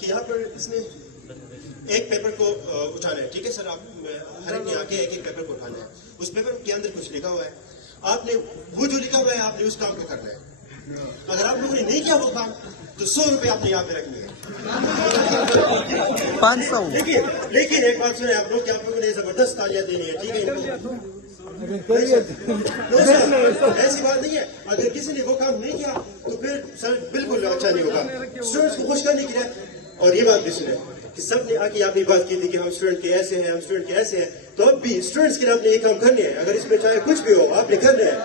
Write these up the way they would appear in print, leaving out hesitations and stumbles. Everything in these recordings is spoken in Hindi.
कि यहाँ पर इसमें एक पेपर को उठाना है, ठीक है सर, आप हर एक ने आके एक एक पेपर को उठाना है। उस पेपर के अंदर कुछ लिखा हुआ है, आपने वो जो लिखा हुआ है आपने उस काम को करना है। अगर आप लोगों ने नहीं किया वो काम तो 100 रुपए आपने यहाँ पे रखने हैं। 500। लेकिन एक बात सुने आप लोग कि आप लोगों ने जबरदस्त तालियां देनी है, ठीक है इनको। ऐसी बात नहीं है, अगर किसी ने वो काम नहीं किया तो फिर सर बिल्कुल अच्छा नहीं होगा। स्टूडेंट्स को खुश करने के लिए, और ये बात भी सुने कि सबने आके आपने बात की थी कि हम स्टूडेंट के ऐसे हैं, हम स्टूडेंट के ऐसे हैं, तो अब भी स्टूडेंट्स के लिए आपने ये काम करने हैं। अगर इसमें चाहे कुछ भी हो आपने करने हैं।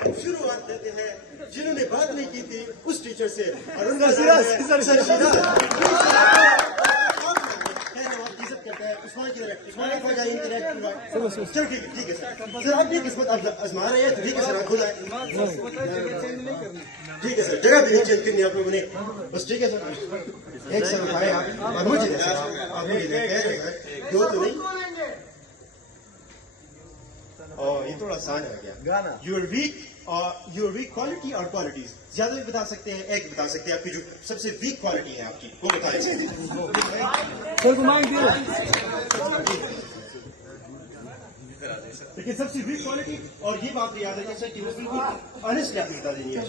अब शुरुआत देते हैं जिन्होंने बात नहीं की थी उस टीचर से, और उनका चलो ठीक है सर अपनी किस्मत आजमा रहे हैं तो ठीक है सर, आप खुद आए। ठीक है सर, जगह भी नहीं चेंज करनी आप लोगों ने, बस ठीक है सर। एक सर उठाए आप मुझे दो तो नहीं। ये थोड़ा आसान है क्या? यूर वीक क्वालिटी और क्वालिटीज ज्यादा भी बता सकते हैं, एक बता सकते हैं आपकी जो सबसे वीक क्वालिटी है आपकी वो बताएं। लेकिन सबसे वीक क्वालिटी, और ये बात याद है कि वो बिल्कुल ऑनेस्टली आपको बता देनी है।